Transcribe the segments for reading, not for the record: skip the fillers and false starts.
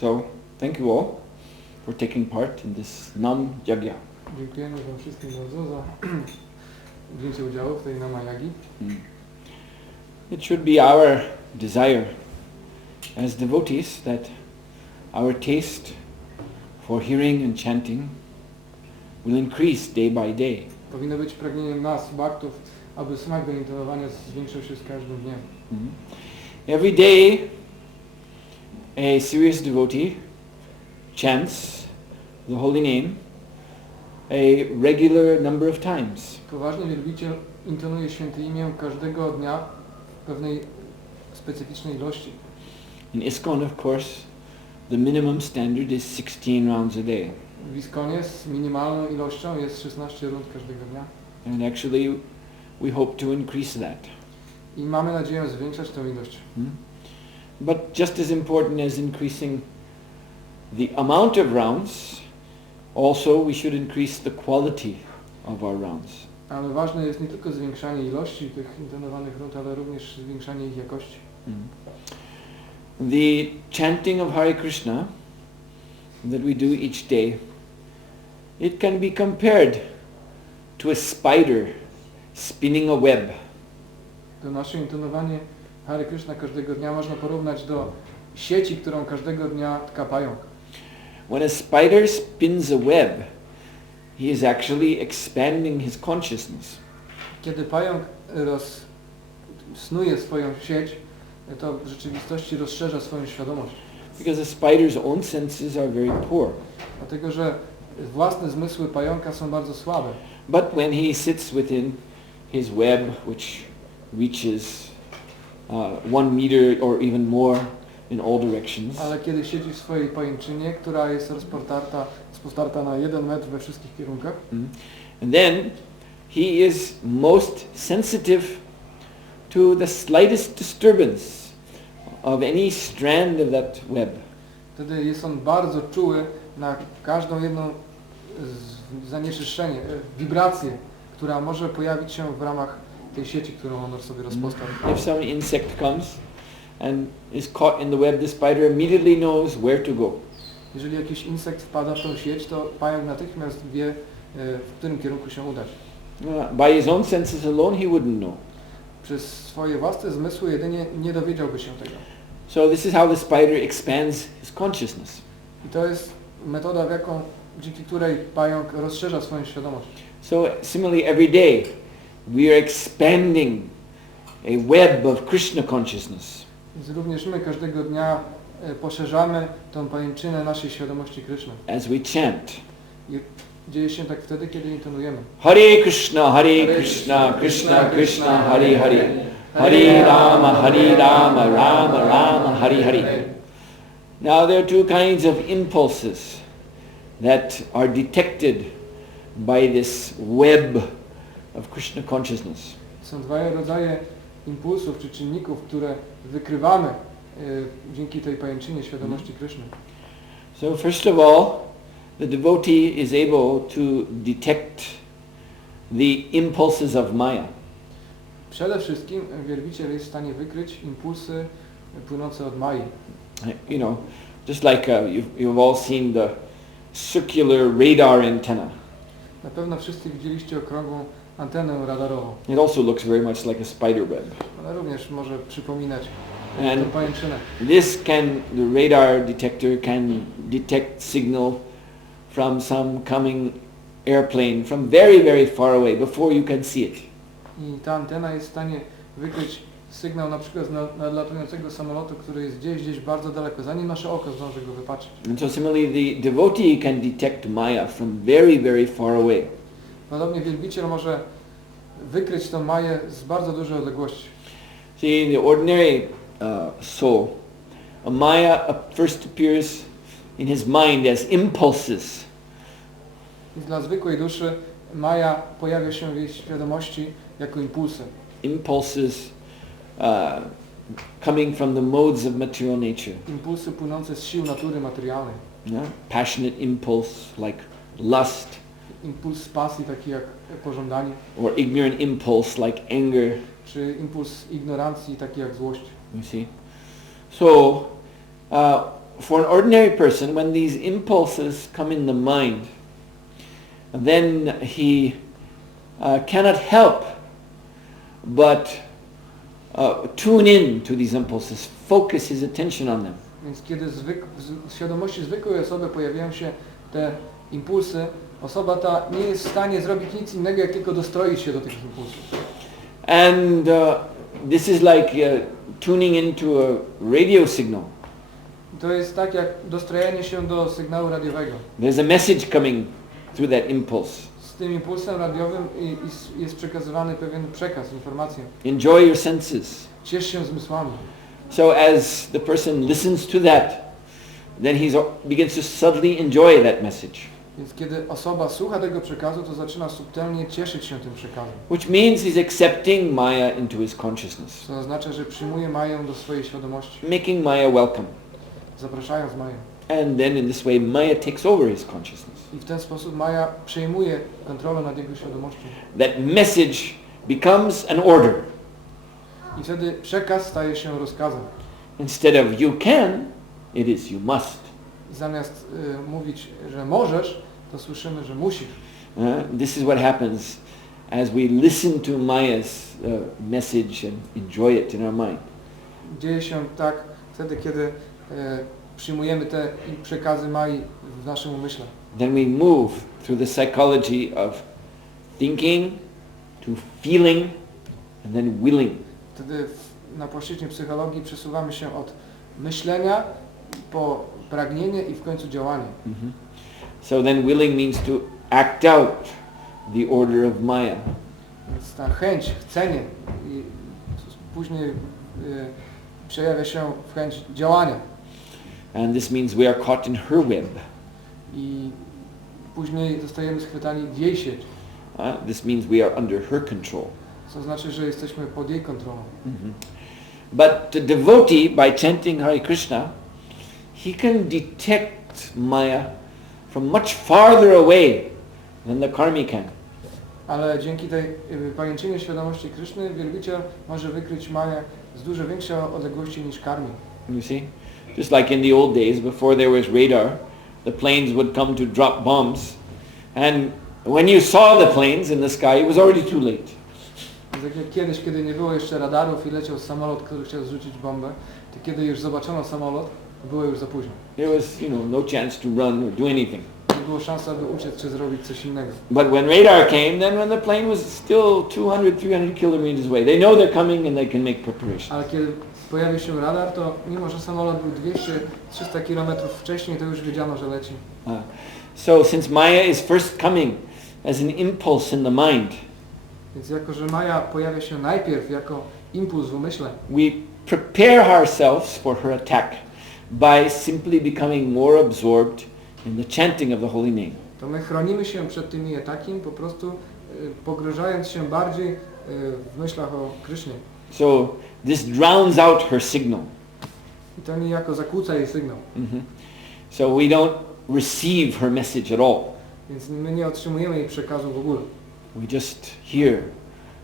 So, thank you all for taking part in this Nam Yagya. Dziękujemy wam wszystkim bardzo za wzięcie udziału w tej Nama Yagi. It should be our desire as devotees that our taste for hearing and chanting will increase day by day. Powinno być pragnieniem nas, bhaktów, aby smak do intonowania zwiększał się z każdym dniem. Every day a serious devotee chants the holy name a regular number of times. Poważny wielbiciel intonuje święte imię każdego dnia w pewnej specyficznej ilości. In ISKCON, of course, the minimum standard is 16 rounds a day. W ISKCONie z minimalną ilością jest 16 rund każdego dnia. And actually we hope to increase that. I mamy nadzieję zwiększać tę ilość. But just as important as increasing the amount of rounds, also we should increase the quality of our rounds. Ale ważne jest nie tylko zwiększanie ilości tych intonowanych rund, ale również zwiększanie ich jakości. The chanting of Hare Krishna that we do each day, it can be compared to a spider spinning a web. To nasze intonowanie Hare Krishna każdego dnia można porównać do sieci, którą każdego dnia tka pająk. When a spider spins a web, he is actually expanding his consciousness. Kiedy pająk snuje swoją sieć, to w rzeczywistości rozszerza swoją świadomość. Because a spider's own senses are very poor. Dlatego, że własne zmysły pająka są bardzo słabe. But when he sits within his web, which reaches 1 meter or even more in all directions, Ale kiedy siedzi w swojej pajęczynie, która jest rozpostarta na 1 metr we wszystkich kierunkach, and then he is most sensitive to the slightest disturbance of any strand of that web. wtedy jest on bardzo czuły na każdą jedną zanieczyszczenie, wibrację, która może pojawić się w ramach tej sieci, którą on sobie rozpostarł. If some insect comes and is caught in the web, the spider immediately knows where to go. Jeżeli jakiś insekt wpada w tą sieć, to pająk natychmiast wie, w którym kierunku się udać. By his own senses alone he wouldn't know. Przez swoje własne zmysły jedynie nie dowiedziałby się tego. So this is how the spider expands his consciousness. I to jest metoda, dzięki której pająk rozszerza swoją świadomość. So similarly every day we are expanding a web of Krishna consciousness. Więc również my każdego dnia poszerzamy tą pajęczynę naszej świadomości Krishna. As we chant. I dzieje się tak wtedy, kiedy intonujemy. Hare Krishna, Krishna Krishna, Hare Hare. Hare Rama, Rama Rama, Hare Hare. Now there are two kinds of impulses that are detected by this web of Krishna consciousness. Są dwa rodzaje impulsów czy czynników, które wykrywamy dzięki tej pajęczynie świadomości Krishna. So first of all, the devotee is able to detect the impulses of Maya. Przede wszystkim wielbiciel jest w stanie wykryć impulsy płynące od Mai. You know, just like you've all seen the circular radar antenna. Na pewno wszyscy widzieliście okrągłą antenę radarową. It also looks very much like a spider web. Ona również może przypominać And tę pajęczynę. the radar detector can detect signal from some coming airplane from very, very far away before you can see it. I ta antena jest w stanie wykryć sygnał na przykład z nadlatującego samolotu, który jest gdzieś bardzo daleko, zanim nasze oko zdąży go wypatrzeć. And so similarly the devotee can detect Maya from very, very far away. Podobnie wielbiciel może wykryć tą Maję z bardzo dużej odległości. See, in the ordinary soul, a Maya first appears in his mind as impulses. I dla zwykłej duszy Maja pojawia się w jej świadomości jako impulsy. Impulses coming from the modes of material nature. Impulsy płynące z sił natury materialnej. Passionate impulse like lust. Impuls pasji taki jak pożądanie. Or ignorant impulse like anger. Czy impuls ignorancji taki jak złość. You see? So for an ordinary person, when these impulses come in the mind, then he cannot help but tune in to these impulses, focus his attention on them. Więc kiedy w świadomości zwykłej osoby pojawiają się te impulsy, osoba ta nie jest w stanie zrobić nic innego, jak tylko dostroić się do tych impulsów. And this is like tuning into a radio signal. To jest tak jak dostrojenie się do sygnału radiowego. There's a message coming through that impulse. Z tym impulsem radiowym jest przekazywany pewien przekaz, informacja. Enjoy your senses. Ciesz się zmysłami. So as the person listens to that, then he begins to subtly enjoy that message. Więc kiedy osoba słucha tego przekazu, to zaczyna subtelnie cieszyć się tym przekazem. Which means he's accepting Maya into his consciousness. Co oznacza, że przyjmuje Maję do swojej świadomości. Making Maya welcome. Zapraszając Maję. And then in this way Maya takes over his consciousness. I w ten sposób Maja przejmuje kontrolę nad jego świadomością. That message becomes an order. I wtedy przekaz staje się rozkazem. Instead of you can, it is you must. I zamiast mówić, że możesz, to słyszymy, że musisz. This is what happens as we listen to Maya's message and enjoy it in our mind. Dzieje się tak wtedy, kiedy przyjmujemy te przekazy Mai w naszym umyśle. Then we move through the psychology of thinking to feeling and then willing. Wtedy na płaszczyźnie psychologii przesuwamy się od myślenia po pragnienie i w końcu działanie. So then willing means to act out the order of Maya. Więc ta chęć, chcenie i później przejawia się w chęć działania. And this means we are caught in her web. I później zostajemy schwytani w jej sieć. This means we are under her control. Co znaczy, że jesteśmy pod jej kontrolą. But the devotee, by chanting Hare Krishna, he can detect Maya from much farther away than the karmi can. Ale dzięki tej pojęcieniu świadomości Kryszny wielbiciel może wykryć Maję z dużo większej odległości niż karmi. You see? Just like in the old days, before there was radar, the planes would come to drop bombs, and when you saw the planes in the sky, it was already too late. Tak jak kiedyś, kiedy nie było jeszcze radarów i leciał samolot, który chciał zrzucić bombę, to kiedy już zobaczono samolot, było już za późno. There was, no chance to run or do anything. Nie było szans, aby uciec czy zrobić coś innego. But when radar came, then when the plane was still 200, 300 kilometers away, they know they're coming and they can make preparations. Ale kiedy pojawił się radar, to mimo że samolot był 200-300 kilometrów wcześniej, to już wiedziano, że leci. So since Maya is first coming as an impulse in the mind, więc jako że Maja pojawia się najpierw jako impuls w umyśle, we prepare ourselves for her attack by simply becoming more absorbed in the chanting of the holy name. To my chronimy się przed tym jej atakiem, po prostu pogrążając się bardziej w myślach o Krysznie. So this drowns out her signal. I to niejako zakłóca jej sygnał. So we don't receive her message at all. Więc my nie otrzymujemy jej przekazu w ogóle. We just hear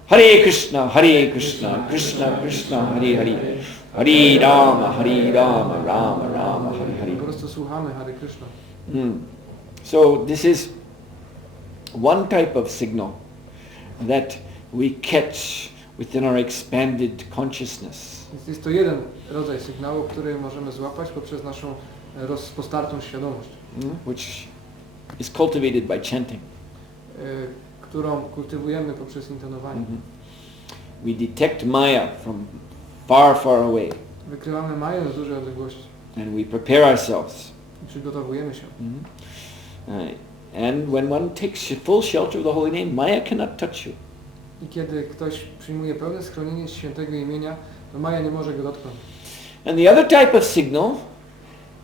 Hare Krishna, Krishna Krishna, Hare Hare, Hare Rama, Rama Rama, Hare Hare. Po prostu słuchamy Hare Krishna. So this is one type of signal that we catch within our expanded consciousness. Więc jest to jeden rodzaj sygnału, który możemy złapać poprzez naszą rozpostartą świadomość. Which is cultivated by chanting. Którą kultywujemy poprzez intonowanie. We detect Maya from far, far away. Wykrywamy Maję z dużej odległości. And we prepare ourselves. I przygotowujemy się. And when one takes full shelter of the holy name, Maya cannot touch you. I kiedy ktoś przyjmuje pełne schronienie świętego imienia, to Maja nie może go dotknąć. And the other type of signal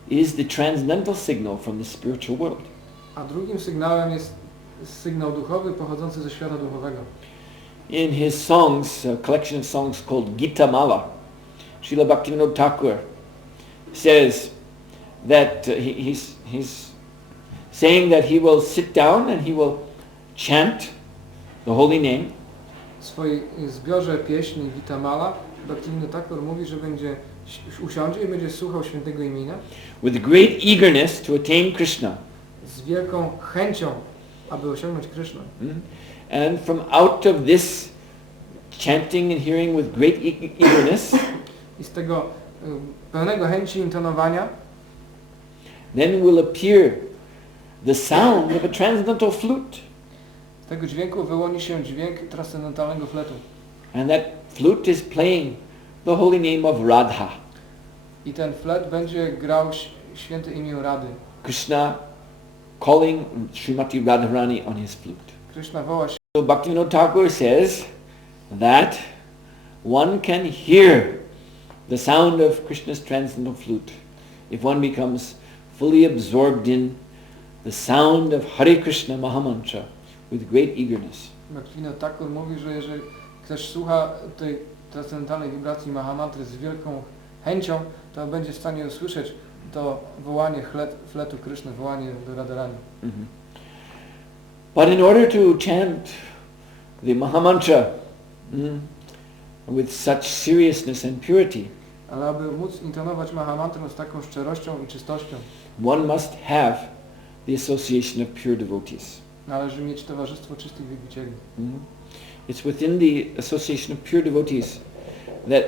is the transcendental signal from the spiritual world. A drugim sygnałem jest sygnał duchowy pochodzący ze świata duchowego. In his songs, a collection of songs called Gita Mala, Srila Bhaktivinoda Thakur says that he's saying that he will sit down and he will chant the holy name. W swojej zbiorze pieśni Gita Mala Bhaktivinoda Thakur mówi, że usiądzie i będzie słuchał świętego imienia with great eagerness to attain Krishna. z wielką chęcią, aby osiągnąć Krishna. And from out of this chanting and hearing with great eagerness, I z tego pełnego chęci intonowania then will appear the sound of a transcendental flute. z tego dźwięku wyłoni się dźwięk transcendentalnego fletu. And that flute is playing the holy name of Radha. I ten flet będzie grał święte imię Rady. Krishna calling Srimati Radharani on his flute. Krishna woła się. So Bhaktivinoda Thakur says that one can hear the sound of Krishna's transcendental flute if one becomes fully absorbed in the sound of Hare Krishna Mahamantra with great eagerness. Bhaktivinoda Thakur mówi, że jeżeli ktoś słucha tej transcendentalnej wibracji Mahamantry z wielką chęcią, to będzie w stanie usłyszeć to wołanie fletu Krishna, wołanie do Radharani. But in order to chant the Mahamantra with such seriousness and purity, Ale aby móc intonować Mahamantrę z taką szczerością i czystością, one must have the association of pure devotees. należy mieć towarzystwo czystych wielbicieli. It's within the association of pure devotees that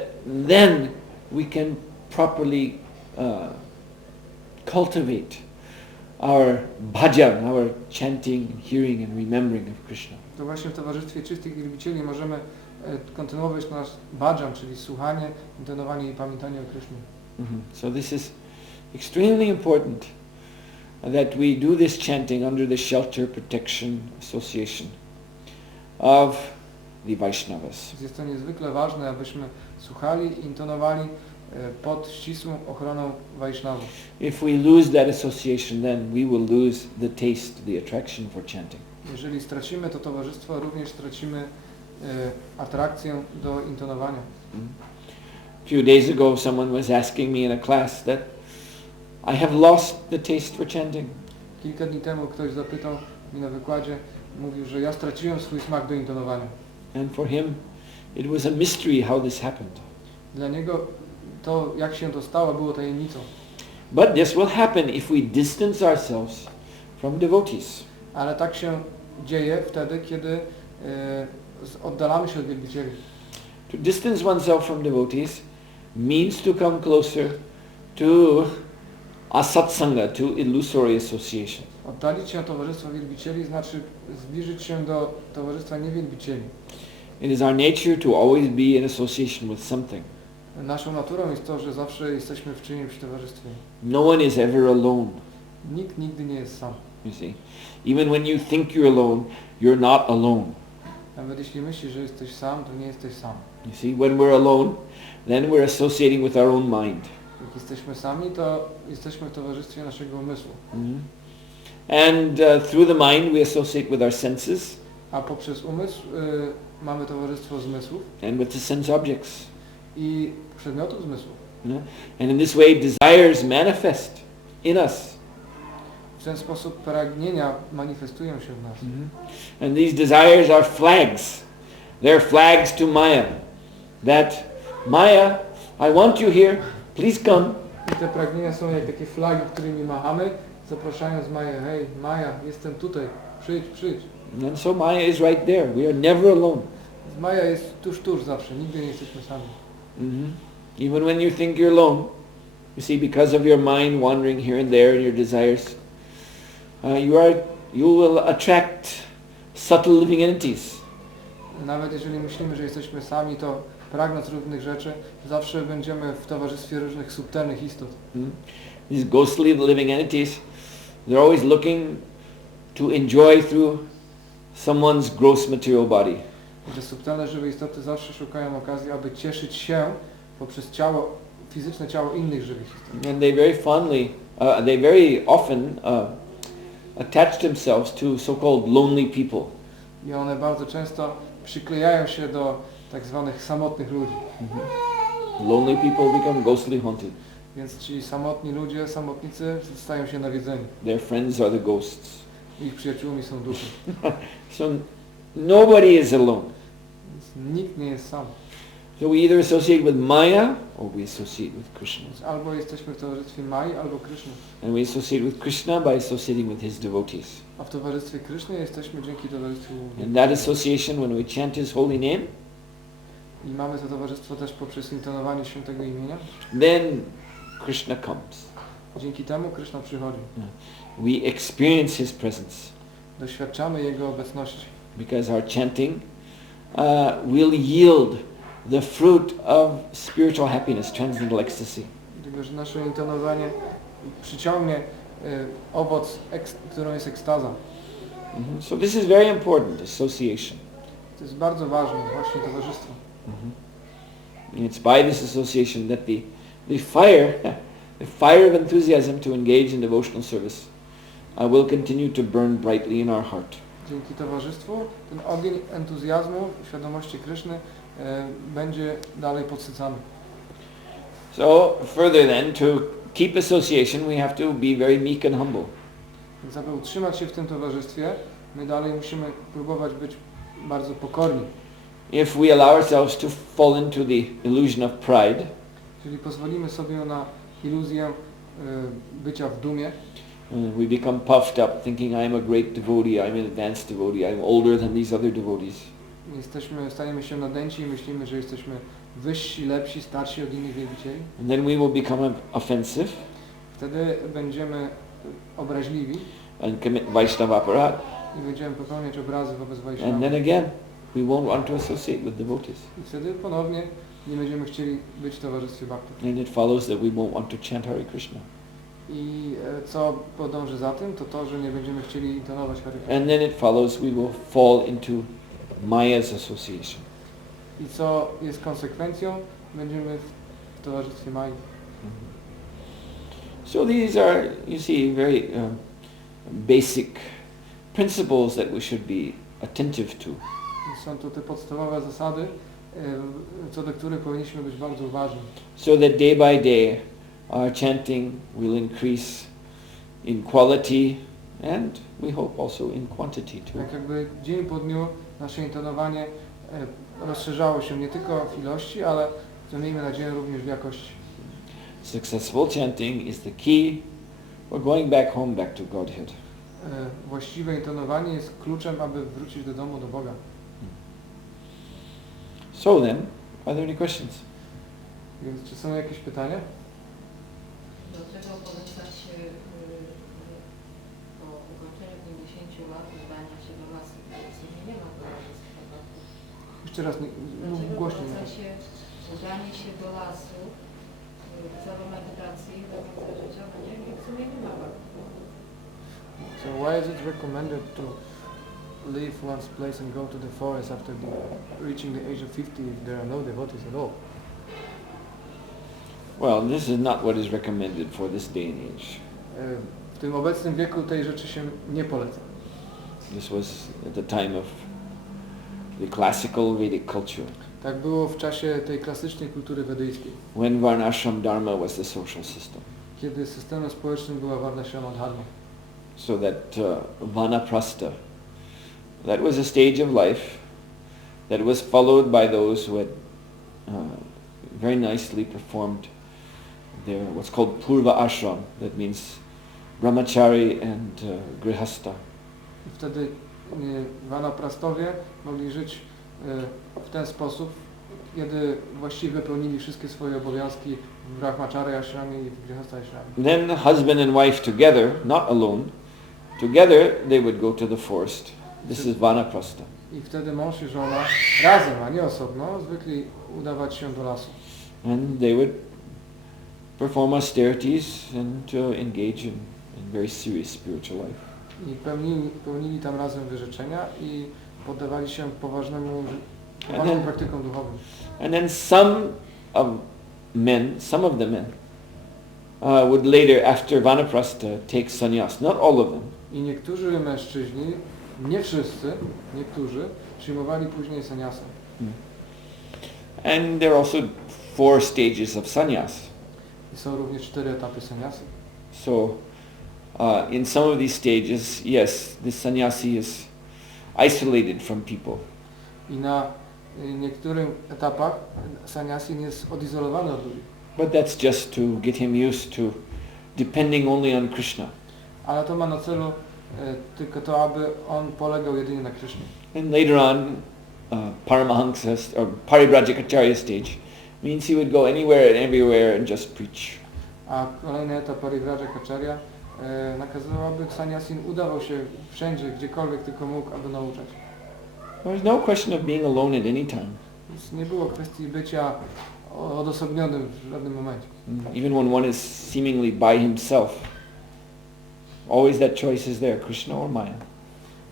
then we can properly cultivate our bhajan, our chanting, hearing and remembering of Krishna. To właśnie w towarzystwie czystych wielbicieli możemy kontynuować nasz bhajan, czyli słuchanie, intonowanie i pamiętanie o Krishnie. So this is extremely important that we do this chanting under the shelter, protection, association of the Vaishnavas. Jest to niezwykle ważne, abyśmy słuchali i intonowali pod ścisłą ochroną Vaishnavów. If we lose that association, then we will lose the taste, the attraction for chanting. Jeżeli stracimy to towarzystwo, również stracimy atrakcję do intonowania. A few days ago someone was asking me in a class that I have lost the taste for chanting. Kilka dni temu ktoś zapytał mi na wykładzie, mówił, że ja straciłem swój smak do intonowania. And for him it was a mystery how this happened. Dla niego to, jak się to stało, było tajemnicą. But this will happen if we distance ourselves from devotees. Ale tak się dzieje wtedy, kiedy oddalamy się od wielbicieli. To distance oneself from devotees means to come closer to asatsanga, to illusory association. Oddalić się od towarzystwa wielbicieli znaczy zbliżyć się do towarzystwa niewielbicieli. It is our nature to always be in association with something. Naszą naturą jest to, że zawsze jesteśmy w czyimś towarzystwie. No one is ever alone. Nikt nigdy nie jest sam. You see, even when you think you're alone, you're not alone. Nawet jeśli myślisz, że jesteś sam, to nie jesteś sam. You see, when we're alone, then we're associating with our own mind. Jak jesteśmy sami, to jesteśmy w towarzystwie naszego umysłu. And through the mind we associate with our senses A poprzez umysł mamy towarzystwo zmysłów and with the sense objects. i przedmiotów zmysłu. And in this way desires manifest in us. W ten sposób pragnienia manifestują się w nas. And these desires are flags. They're flags to Maya. That Maya, I want you here, please come. I te pragnienia są jak takie flagi, którymi machamy, zapraszając Maję. Hej, Maja, jestem tutaj, przyjdź, przyjdź. And so Maya is right there. We are never alone. Maja jest tuż zawsze, nigdy nie jesteśmy sami. Even when you think you're alone, you see, because of your mind wandering here and there and your desires, you will attract subtle living entities. Nawet jeżeli myślimy, że jesteśmy sami, to pragnąc różnych rzeczy, zawsze będziemy w towarzystwie różnych subtelnych istot. These ghostly living entities, they're always looking to enjoy through someone's gross material body. Te subtelne żywe istoty zawsze szukają okazji, aby cieszyć się poprzez ciało, fizyczne ciało innych żywych istot. And they very often attach themselves to so-called lonely people. I one bardzo często przyklejają się do tak zwanych samotnych ludzi. Lonely people become ghostly haunted. Więc ci samotni ludzie, samotnicy stają się nawiedzeni. Their friends are the ghosts. Ich przyjaciółmi są duchy. So nobody is alone. Więc nikt nie jest sam. So we either associate with Maya or we associate with Krishna. Więc albo jesteśmy w towarzystwie Mai, albo Kryszny. And we associate with Krishna by associating with his devotees. A w towarzystwie Kryszny jesteśmy dzięki towarzystwu. And that association, when we chant his holy name, I mamy to towarzystwo też poprzez intonowanie świętego imienia. then Krishna comes. Dzięki temu Kryszna przychodzi. We experience his presence Doświadczamy Jego obecności. because our chanting will yield the fruit of spiritual happiness, transcendental ecstasy. Dlatego, że nasze intonowanie przyciągnie owoc, którą jest ekstaza. So this is very important, association. To jest bardzo ważne, właśnie towarzystwo. And it's by this association that the fire of enthusiasm to engage in devotional service will continue to burn brightly in our heart. Dzięki towarzystwu ten ogień entuzjazmu, świadomości Kryszny będzie dalej podsycany. So further then, to keep association, we have to be very meek and humble. Więc aby utrzymać się w tym towarzystwie, my dalej musimy próbować być bardzo pokorni. If we allow ourselves to fall into the illusion of pride, Jeżeli pozwolimy sobie na iluzję bycia w dumie, we become puffed up thinking I'm a great devotee, I'm an advanced devotee, I'm older than these other devotees. stajemy się nadęci i myślimy, że jesteśmy wyżsi, lepsi, starsi od innych wielbicieli. And then we will become offensive Wtedy będziemy obraźliwi and commit Vaishnava aparad. i będziemy popełniać obrazy wobec And Wajsznawa. then again, we won't want to associate with devotees. I wtedy ponownie nie będziemy chcieli być w towarzystwie bhaktów. And it follows that we won't want to chant Hare Krishna. I co podąży za tym, to to, że nie będziemy chcieli intonować Hare Krishna. And then it follows we will fall into Maya's association. I co jest konsekwencją, będziemy w towarzystwie Mai. So these are, you see, very basic principles that we should be attentive to. I są to te podstawowe zasady, co do których powinniśmy być bardzo uważni. So that day by day our chanting will increase in quality and we hope also in quantity too. Tak jakby dzień po dniu nasze intonowanie rozszerzało się nie tylko w ilości, ale co miejmy nadzieję również w jakości. Successful chanting is the key for going back home, back to Godhead. Właściwe intonowanie jest kluczem, aby wrócić do domu, do Boga. So then, are there any questions? Więc czy są jakieś pytania? Dlaczego poleca się po ukończeniu 50 lat udania się do lasu? Nie ma towarzystwa bhaktów. Jeszcze raz, Dlaczego głośniej. poleca się udanie się do lasu w celu medytacji do końca życia, no nie, w sumie nie ma bhaktów. So why is it recommended to leave one's place and go to the forest after reaching the age of 50 if there are no devotees at all? Well, this is not what is recommended for this day and age. W tym obecnym wieku tej rzeczy się nie poleca. This was at the time of the classical Vedic culture, Tak było w czasie tej klasycznej kultury wedyjskiej, when Varnashram Dharma was the social system. kiedy systemem społecznym była Varnashrama Dharma. So that Vanaprastha, that was a stage of life that was followed by those who had very nicely performed their what's called Purva Ashram, that means Brahmachari and Grihastha. I wtedy Vanaprastowie mogli żyć w ten sposób, kiedy właściwie pełnili wszystkie swoje obowiązki w Brahmachari Ashramie i w Grihastha Ashramie. Then husband and wife together, not alone, together they would go to the forest. This is Vanaprastha. I wtedy mąż i żona razem, a nie osobno, zwykli udawać się do lasu. And they would perform austerities and engage in very serious spiritual life. I pełnili tam razem wyrzeczenia i poddawali się poważnym praktykom duchowym. And then some of the men would later, after Vanaprastha, take sannyas. Not all of them. I niektórzy mężczyźni, nie wszyscy, niektórzy przyjmowali później sannyasę. And there are also 4 stages of sannyas. I są również 4 etapy sannyasy. So in some of these stages, yes, the sannyasi is isolated from people. I na w niektórych etapach sannyasin jest odizolowany od ludzi. But that's just to get him used to depending only on Krishna. Ale to ma na celu tylko to, aby on polegał jedynie na Krishnie. And later on, Paramahansa or Parivrajacacharya stage means he would go anywhere and everywhere and just preach. A kolejny etap Parivrajacacharya nakazywał, aby sannyasin udawał się wszędzie, gdziekolwiek tylko mógł, aby nauczać. There's no question of being alone at any time. Więc nie było kwestii bycia odosobnionym w żadnym momencie. Even when one is seemingly by himself, always that choice is there, Krishna or Maya.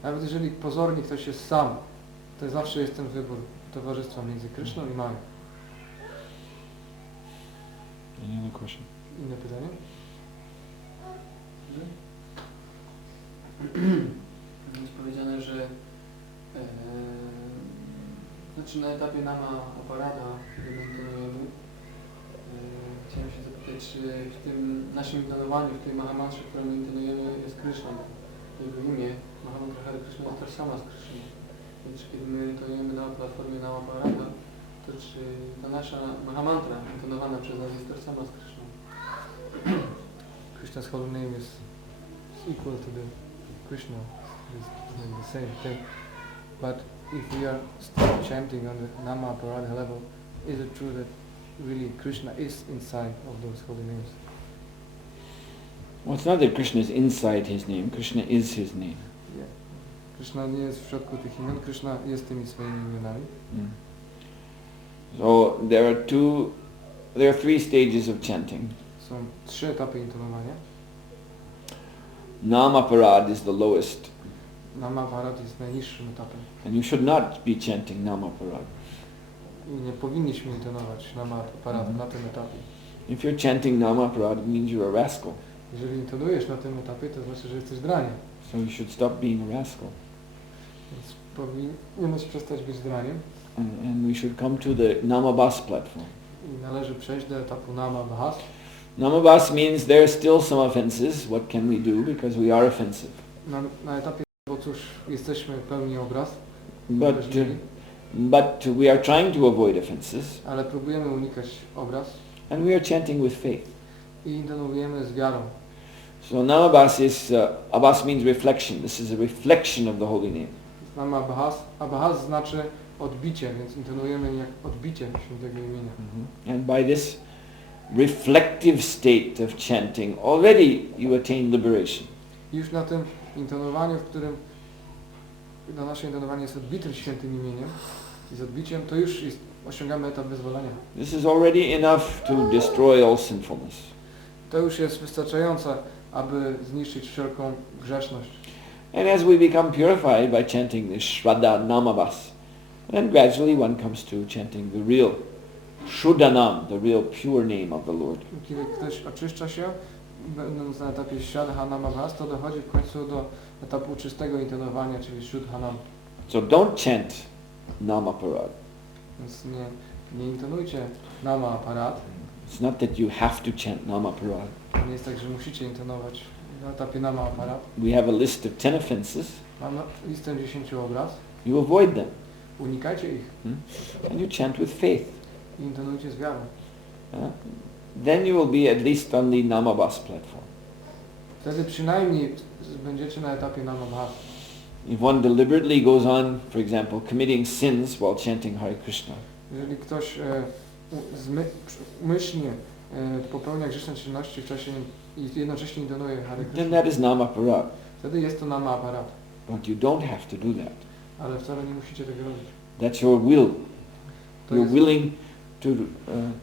Nawet jeżeli pozornie ktoś jest sam, to zawsze jest ten wybór towarzystwa między Krishną i Mają. Any other question? Inne pytanie? Jest powiedziane, że znaczy na etapie nama aparata, kiedy intonujemy, chciałem się zapytać, czy w tym naszym intonowaniu, w tej mahamantrze, którą intonujemy, jest Krishna, jego imię, mahamantra Hare Krishna jest tożsama z Krishną. Więc kiedy my intonujemy na platformie nama aparata, to czy ta nasza mahamantra intonowana przez nas jest tożsama z Krishną? Krishna's holy name is equal to the Krishna, it's like the same thing. But if we are still chanting on the Nama Aparadha level, is it true that really Krishna is inside of those holy names? Well, it's not that Krishna is inside his name, Krishna is his name. Yeah. Krishna nie jest w środku tych imion, Krishna jest tymi swoimi imionami. So there are three stages of chanting. Są 3 etapy intonowania. Namaparad is the lowest. Nama Aparadha jest najniższym etapem. And you should not be chanting Namaparad. I nie powinniśmy intonować Nama Aparadha na tym etapie. If you're chanting Namaparad, it means you're a rascal. Jeżeli intonujesz na tym etapie, to znaczy, że jesteś draniem. So you should stop being a rascal. Więc powinieneś przestać być draniem. And we should come to the Namabas platform. I należy przejść do etapu Nama Bahas. Namabas means there are still some offenses. What can we do? Because we are offensive. Na etapie, bo cóż, jesteśmy pełni obraz, But we are trying to avoid offenses. ale próbujemy unikać obraz And we are chanting with faith. i intonujemy z wiarą. So Namabas is, Abas means reflection. This is a reflection of the holy name. Nama Bahas, a Bahas znaczy odbicie, więc intonujemy jak odbicie świętego imienia. And by this reflective state of chanting, already you attain liberation. I już na tym intonowaniu, w którym to nasze intonowanie jest odbitym świętym imieniem i z odbiciem, to już osiągamy etap wyzwolenia. This is already enough to destroy all sinfulness. To już jest wystarczające, aby zniszczyć wszelką grzeszność. And as we become purified by chanting this Shraddha Namabas, then gradually one comes to chanting the real Shuddhanam, the real pure name of the Lord. Kiedy ktoś oczyszcza się, będąc na etapie Shraddha Namabhas, to dochodzi w końcu do etapu czystego intonowania, czyli Shuddhanam. So don't chant Namaparad. Więc nie intonujcie Nama Aparad. It's not that you have to chant Namaparad. To nie jest tak, że musicie intonować na etapie Nama Aparad. We have a list of 10 offenses. Mamy listę 10 obraz. You avoid them. Unikajcie ich. And you chant with faith. I intonujcie z wiarą. Then you will be at least on the Namabas platform. Wtedy przynajmniej będziecie na etapie Namabhas. If one deliberately goes on, for example, committing sins while chanting Hare Krishna, Jeżeli ktoś umyślnie popełnia grzeszne czynności w czasie i jednocześnie intonuje Hare then Krishna, that is Namaparad. wtedy jest to Nama Aparad. But you don't have to do that. Ale wcale nie musicie tego robić. That's your will. To You're jest, willing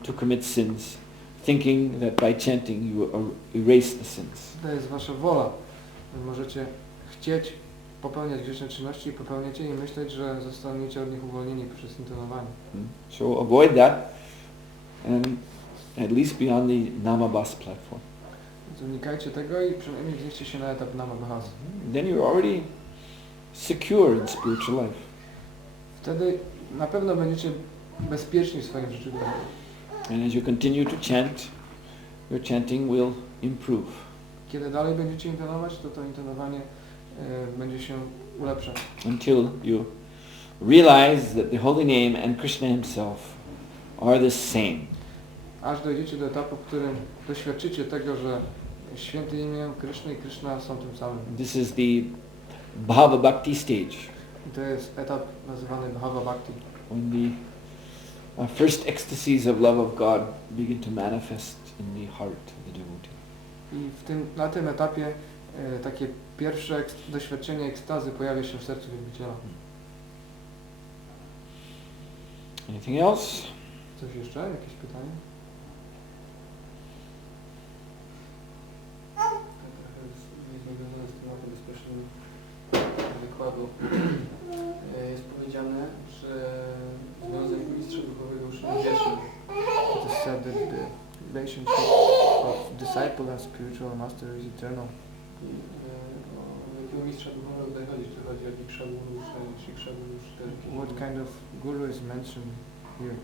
to commit sins, thinking that by chanting you erase the sins. to jest wasza wola. Wy możecie chcieć popełniać grzeszne czynności i popełniacie i myśleć, że zostaniecie od nich uwolnieni przez intonowanie. So avoid that and at least be on the Namabas platform. Więc unikajcie tego i przynajmniej wnieście się na etap Namabhas. Then you're already secure in spiritual life. Wtedy na pewno będziecie bezpieczni w swoim życiu duchowym. And as you continue to chant, your chanting will improve. Kiedy dalej będziecie intonować, to intonowanie będzie się ulepszać. Until you realize that the holy name and Krishna himself are the same. Aż dojdziecie do etapu, w którym doświadczycie tego, że święte imię Krishna i Krishna są tym samym. This is the Bhava Bhakti stage. I to jest etap nazywany Bhava Bhakti. When the first ecstasies of love of God begin to manifest in the heart of the devotee. I na tym etapie takie pierwsze doświadczenie ekstazy pojawia się w sercu wielbiciela. Anything else? Coś jeszcze? Jakieś pytanie? Trochę związane z tematem bezpośrednim wykładu. Jest powiedziane, że związek mistrza duchowego już nie wieczny. It is said that the relationship of disciple and spiritual master is eternal. O jakiego mistrza duchowego tutaj chodzi? Czy chodzi o Diksha Guru, czy Shiksha Guru, czy też jakiś What kind of guru is mentioned here?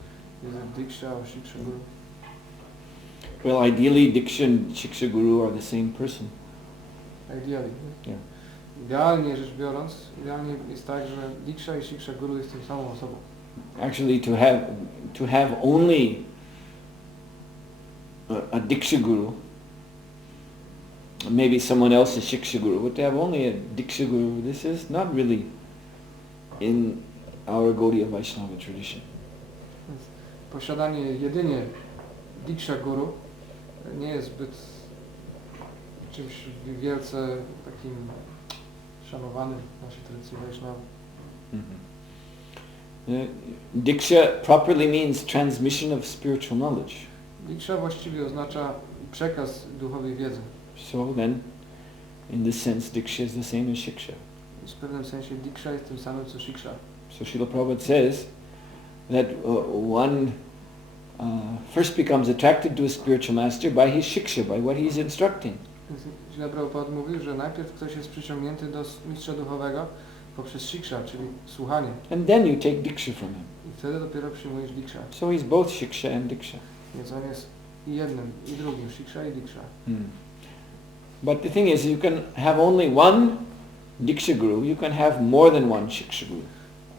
Is it Diksha or Shiksha Guru? Well, ideally, Diksha and Shiksha Guru are the same person. Ideally. Yeah. Idealnie rzecz biorąc, idealnie jest tak, że Diksha i Shiksha Guru jest tym samą osobą. Actually, to have only a Diksha Guru, maybe someone else's Shiksha Guru, but to have only a Diksha Guru, this is not really in our Gaudiya Vaishnava tradition. Więc posiadanie jedynie Diksha Guru nie jest zbyt czymś wielce takim szanowanym w naszej tradycji Vaishnava. Diksha properly means transmission of spiritual knowledge. Diksha właściwie oznacza przekaz duchowej wiedzy. So then, in this sense, Diksha is the same as Shiksha. W pewnym sensie Diksha jest tym samym co Shiksha. So Srila Prabhupada says that one first becomes attracted to a spiritual master by his Shiksha, by what he's instructing. Srila Prabhupada mówił, że najpierw ktoś jest przyciągnięty do mistrza duchowego poprzez Shiksha, czyli słuchanie. And then you take Diksha from him. I wtedy dopiero przyjmujesz Diksha. So he's both Shiksha and Diksha. Więc on jest i jednym, i drugim, Shiksha i Diksha. But the thing is, you can have only one Diksha Guru, you can have more than one Shiksha Guru.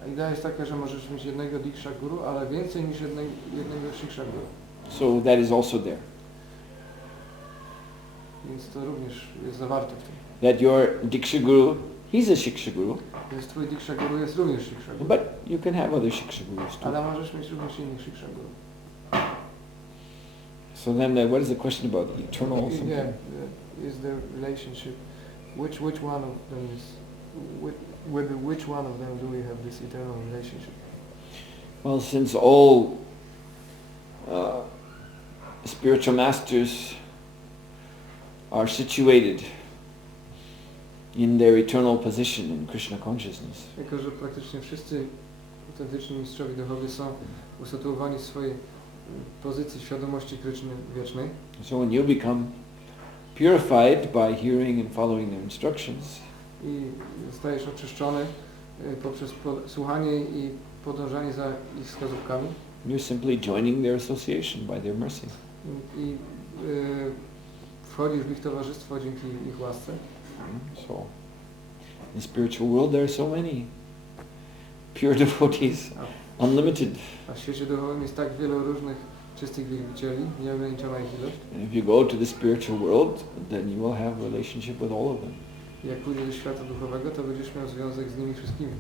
A idea jest taka, że możesz mieć jednego Diksha Guru, ale więcej niż jednego Shiksha Guru. So that is also there. Więc to również jest zawarte w tym. That your Diksha Guru, he's a Shiksha Guru, Więc twój Diksha Guru jest również Shiksha Guru. but you can have other Shiksha Gurus too. Ale możesz mieć również innych Shiksha Guru. So then what is the question about eternal something? Yeah, is the relationship, which one of them is, with which one of them do we have this eternal relationship? Well, since all spiritual masters are situated in their eternal position in Krishna consciousness, Jako, że praktycznie wszyscy autentyczni mistrzowie duchowi są usytuowani w swojej pozycji świadomości Kryszny wiecznej. so when you become purified by hearing and following their instructions, I zostajesz oczyszczony poprzez słuchanie i podążanie za ich wskazówkami. you're simply joining their association by their mercy. I wchodzisz w ich towarzystwo dzięki ich łasce. So in the spiritual world there are so many pure devotees, unlimited. A w świecie duchowym jest tak wielu różnych czystych wielbicieli, nieograniczona ich ilość. And if you go to the spiritual world, then you will have a relationship with all of them. I jak pójdziesz do świata duchowego, to będziesz miał związek z nimi wszystkimi.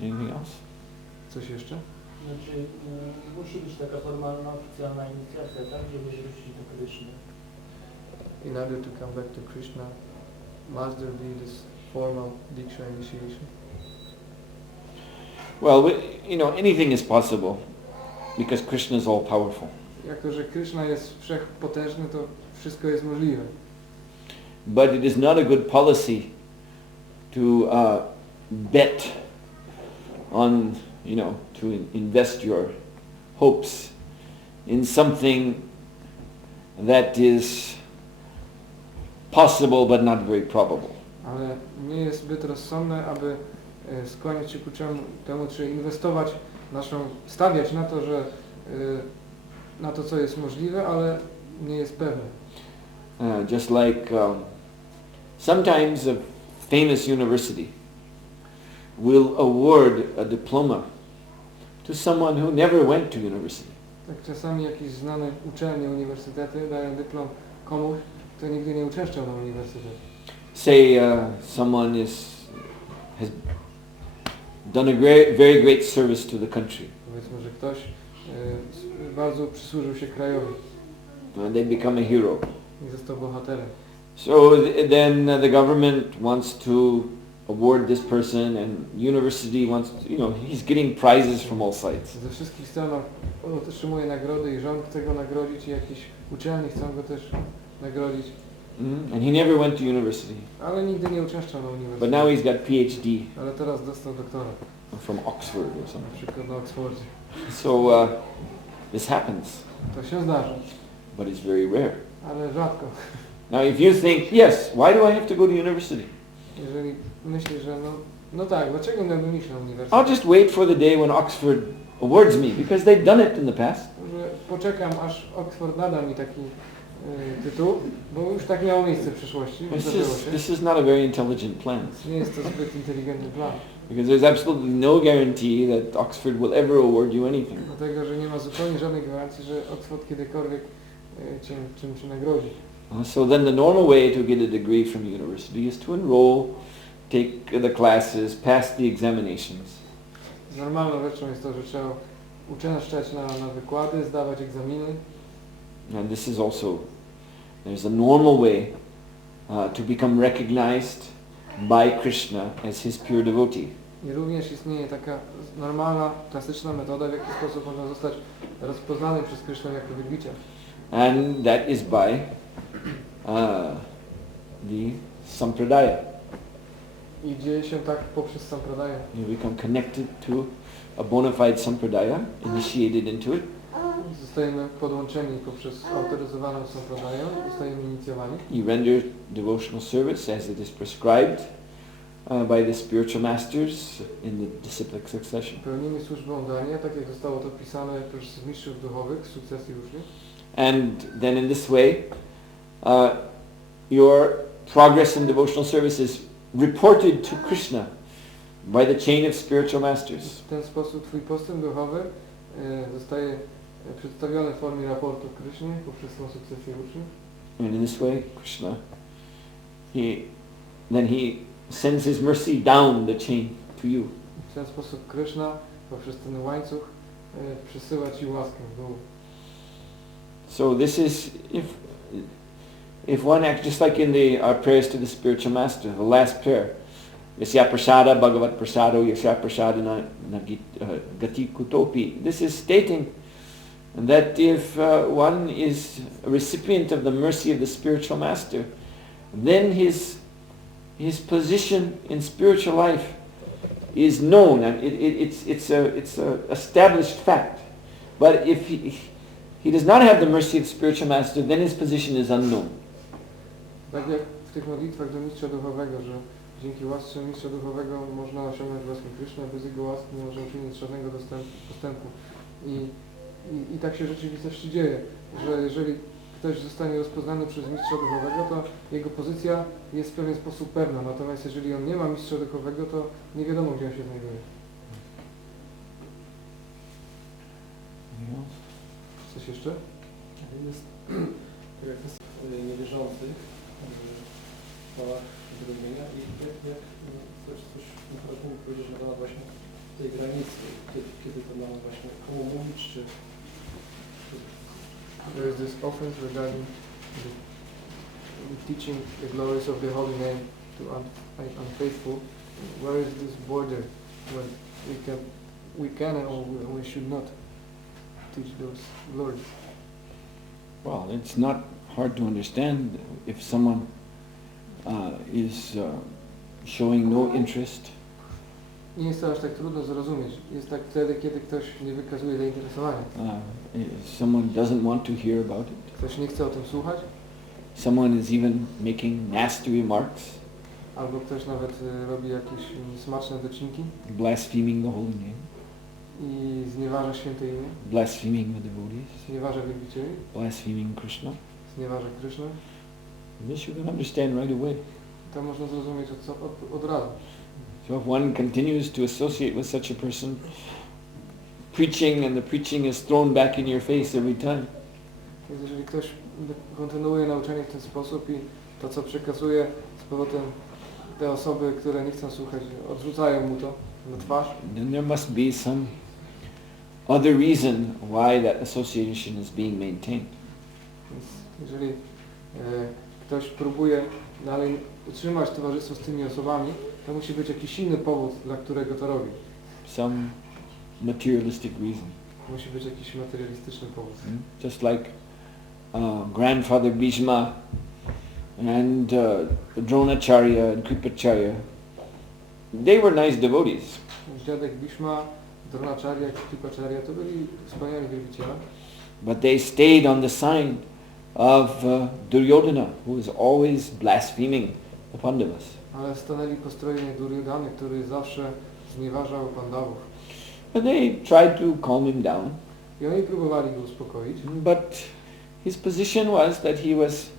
Anything else? Coś jeszcze? Znaczy, musi być taka formalna, oficjalna inicjacja, tak, żeby wrócić do Kryszny. In order to come back to Krishna, must there be this formal Diksha initiation? Well, anything is possible because Krishna is all powerful. Jako, że Krishna jest wszechpotężny, to wszystko jest możliwe. But it is not a good policy to bet on, to invest your hopes in something that is possible but not very probable. Ale nie jest zbyt rozsądne, aby skłaniać się ku temu, czy inwestować stawiać na to, że na to, co jest możliwe, ale nie jest pewne. Just like Sometimes a famous university will award a diploma to someone who never went to university. Tak czasami jakieś znane uczelnie, uniwersytety dają dyplom komuś, kto nigdy nie uczęszczał na uniwersytet. Say someone has done a very great service to the country. Powiedzmy, że ktoś bardzo przysłużył się krajowi And they become a hero. i został bohaterem. So then the government wants to award this person, and university wants to, he's getting prizes from all sides. Ze wszystkich stron otrzymuje nagrody i rząd chce go nagrodzić i jakieś uczelnie chcą go też nagrodzić. And he never went to university. Ale nigdy nie uczęszczał na But uniwersytecie. now he's got PhD Ale teraz dostał doktora, from Oxford or na something. przykład na Oksfordzie. So this happens, To się zdarza, but it's very rare. ale rzadko. Now if you think, yes, why do I have to go to university? Jeżeli myślisz, że no tak, dlaczego miałbym iść na uniwersytet? I'll just wait for the day when Oxford awards me, because they've done it in the past. Że poczekam, aż Oxford nada mi taki tytuł, bo już tak miało miejsce w przyszłości, zdarzyło się. This is not a very intelligent plan, Nie jest to zbyt inteligentny plan. because there's absolutely no guarantee that Oxford will ever award you anything. Dlatego, że nie ma zupełnie żadnej gwarancji, że Oxford kiedykolwiek cię nagrodzi. So then the normal way to get a degree from the university is to enroll, take the classes, pass the examinations. Normalną rzeczą jest to, że trzeba uczęszczać na wykłady, zdawać egzaminy. And this is also, there's a normal way to become recognized by Krishna as his pure devotee. I również istnieje taka normalna, klasyczna metoda, w jaki sposób można zostać rozpoznany przez Krishnę jako wielbiciel. And that is by the sampradaya. I dzieje się tak poprzez sampradaya. You become connected to a bona fide sampradaya, initiated into it. Zostajemy podłączeni poprzez autoryzowaną sampradaję, zostajemy inicjowani. You render devotional service as it is prescribed by the spiritual masters in the disciplic succession. Pełnimy służbę oddania, tak jak zostało to pisane przez mistrzów duchowych z sukcesji różnych. And then in this way, your progress in devotional service is reported to Krishna by the chain of spiritual masters. W ten sposób twój postęp duchowy zostaje przedstawiony w formie raportu Krishnie poprzez tą sukcesję uczniów. And in this way, Krishna, he sends his mercy down the chain to you. W ten sposób Krishna poprzez ten łańcuch przysyła ci łaskę w dół. So this is, if one acts just like in our prayers to the spiritual master, the last prayer, Yasya prasada bhagavat prasado yasya prasada gati kutopi. This is stating that if one is a recipient of the mercy of the spiritual master, then his position in spiritual life is known, and it's a established fact. But if he does not have the mercy of the spiritual master, then his position is unknown. Tak jak w tych modlitwach do mistrza duchowego, że dzięki łasce mistrza duchowego można osiągnąć łaskę Krishna, bez jego łaski nie można uczynić żadnego postępu. I tak się w rzeczywistości dzieje, że jeżeli ktoś zostanie rozpoznany przez mistrza duchowego, to jego pozycja jest w pewien sposób pewna. Natomiast jeżeli on nie ma mistrza duchowego, to nie wiadomo, gdzie on się znajduje. Coś jeszcze? Jest kwestia niewierzących w sprawach zrozumienia i jak coś można powiedzieć na temat właśnie tej granicy, kiedy to mamy właśnie komu mówić, czy... There is this offense regarding the teaching the glories of the holy name to unfaithful. Where is this border when we can or we should not teach those glories? Well, it's not hard to understand if someone is showing no interest. Nie jest to aż tak trudno zrozumieć. Jest tak wtedy, kiedy ktoś nie wykazuje zainteresowania. Someone doesn't want to hear about it. Ktoś nie chce o tym słuchać. Someone is even making nasty remarks. Albo ktoś nawet robi jakieś smaczne docinki. Blaspheming the holy name. I znieważa święte imię. Blaspheming the devotees. Znieważa wielbicieli. Blaspheming Krishna. Znieważa Krishnę. This you can understand right away. To można zrozumieć od razu. So if one continues to associate with such a person, preaching and the preaching is thrown back in your face every time. Więc jeżeli ktoś kontynuuje nauczanie w ten sposób i to, co przekazuje, z powrotem te osoby, które nie chcą słuchać, odrzucają mu to na twarz, then there must be some other reason why that association is being maintained. Więc jeżeli ktoś próbuje dalej utrzymać towarzystwo z tymi osobami, to musi być jakiś inny powód, dla którego to robi. Some materialistic reason. Musi być jakiś materialistyczny powód. Just like grandfather Bhishma and Dronacharya and Kripacharya, they were nice devotees. Dziadek Bhishma, Dronacharya, Kripacharya to byli wspaniali wielbiciele. But they stayed on the side of Duryodhana, who was always blaspheming the Pandavas. Ale stanęli po stronie Duryodhany, który zawsze znieważał Pandawów. And they tried to calm him down. I oni próbowali go uspokoić. But his position was that he was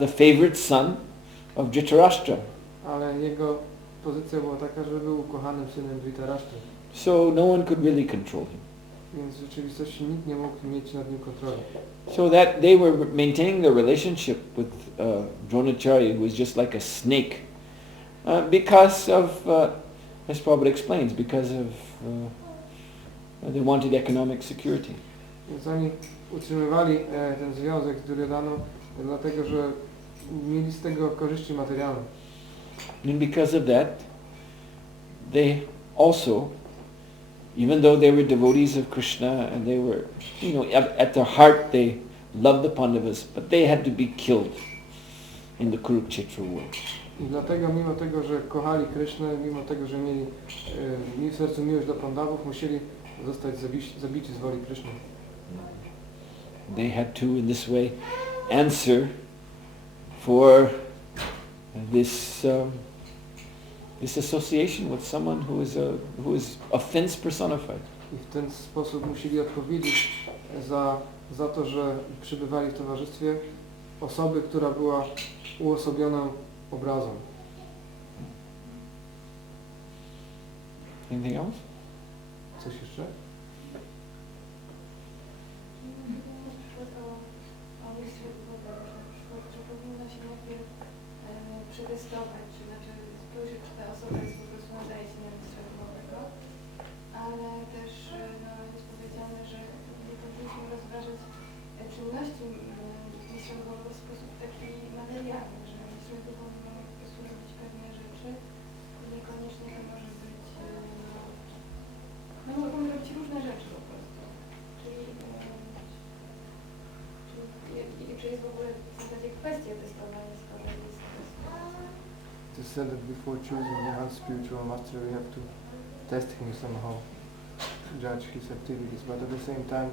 the favorite son of Dhritarashtra. Ale jego pozycja była taka, że był ukochanym synem Dhritarashtra. So no one could really control him. Więc w rzeczywistości nikt nie mógł mieć nad nim kontroli. So that they were maintaining their relationship with Dronacharya, who was just like a snake, because of, as Prabhupada explains, because of they wanted economic security. Więc oni utrzymywali ten związek z Duryodaną, dlatego że mieli z tego korzyści materialne. And because of that, they also, even though they were devotees of Krishna and they were, at their heart they loved the Pandavas, but they had to be killed in the Kurukshetra war. I dlatego, mimo tego, że kochali Krishnę, mimo tego, że mieli w sercu miłość do Pandawów, musieli zostać zabici z woli Krishny. They had to, in this way, answer for this association with someone who is offense personified. I w ten sposób musieli odpowiedzieć za to, że przybywali w towarzystwie osoby, która była uosobioną obrazą. Anything else? Coś jeszcze? Przetestować, czy znaczy spojrzeć, czy ta osoba jest po prostu nadaje się na mistrza duchowego, ale też jest powiedziane, że nie powinniśmy rozważać czynności mistrza duchowego w sposób taki materialny, że mistrz duchowy ma po prostu robić pewne rzeczy i niekoniecznie to może być, mogą robić różne rzeczy po prostu. Czyli czy jest w ogóle w zasadzie kwestia testowania, skoro jest It is said that before choosing one spiritual master we have to test him somehow, judge his activities, but at the same time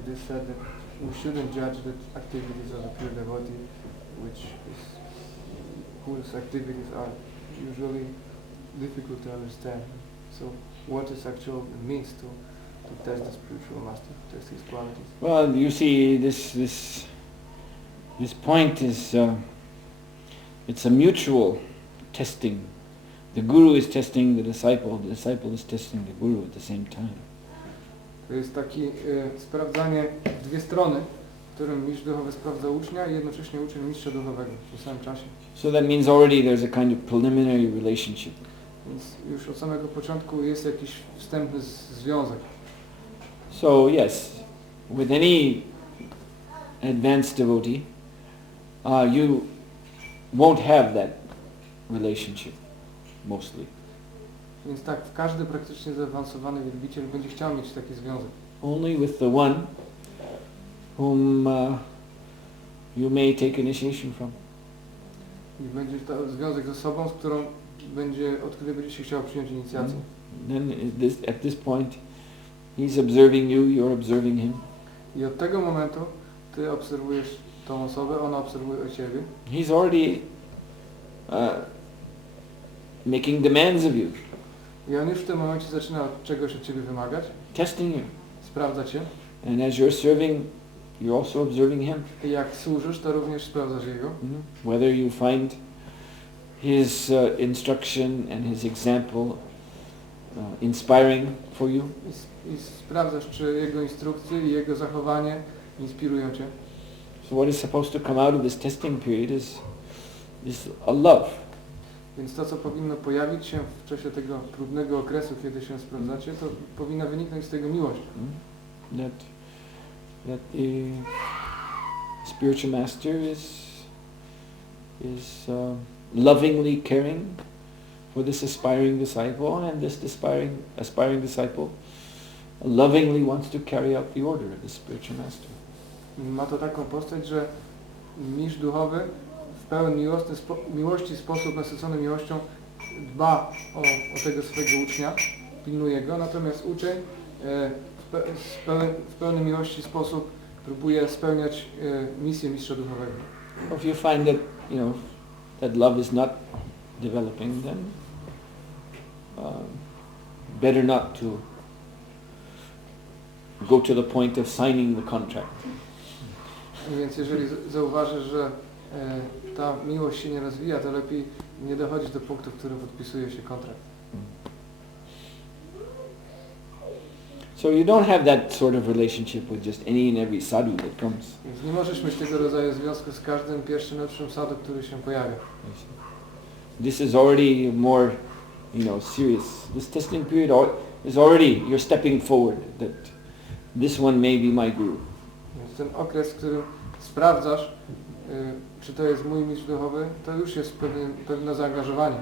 it is said that we shouldn't judge the activities of a pure devotee, whose activities are usually difficult to understand. So what is actual means to test the spiritual master, test his qualities? Well, you see, this point is it's a mutual testing. The guru is testing the disciple is testing the guru at the same time. To jest takie sprawdzanie w dwie strony, w którym mistrz duchowy sprawdza ucznia i jednocześnie uczeń mistrza duchowego w tym samym czasie. So that means already there's a kind of preliminary relationship. Więc już od samego początku jest jakiś wstępny związek. So yes, with any advanced devotee, you won't have that relationship, mostly. Więc tak, każdy praktycznie zaawansowany wielbiciel będzie chciał mieć taki związek. Only with the one whom you may take initiation from. I będzie to związek z osobą, z którą od której będzie się chciał przyjąć inicjację. Then at this point, he's observing you, you're observing him. I od tego momentu ty obserwujesz tą osobę, ona obserwuje ciebie. He's already making demands of you. I on już w tym momencie zaczyna czegoś od ciebie wymagać. Testing you. Sprawdza cię. And as you're serving, you're also observing him. I jak służysz, to również sprawdzasz jego. Whether you find his instruction and his example inspiring for you? I sprawdzasz, czy jego instrukcje i jego zachowanie inspirują cię. So what is supposed to come out of this testing period is a love. Więc to, co powinno pojawić się w czasie tego trudnego okresu, kiedy się sprawdzacie, to powinna wyniknąć z tego miłość. That the spiritual master is lovingly caring for this aspiring disciple, and this aspiring disciple lovingly wants to carry out the order of the spiritual master. Ma to taką postać, że mistrz duchowy w pełen miłości sposób nasycony miłością dba o tego swojego ucznia, pilnuje go, natomiast uczeń w pełnej miłości sposób próbuje spełniać misję mistrza duchowego. If you find that that love is not developing, then better not to go to the point of signing the contract. Więc jeżeli zauważysz, że ta miłość się nie rozwija, to lepiej nie dochodzić do punktu, w którym podpisuje się kontrakt. So you don't have that sort of relationship with just any and every sadhu that comes. Więc nie możesz mieć tego rodzaju związku z każdym pierwszym lepszym sadhu, który się pojawia. This is already more, serious. This testing period is already, you're stepping forward, that this one may be my guru. Więc ten okres, w którym sprawdzasz, czy to jest mój mistrz duchowy, to już jest pewne zaangażowanie.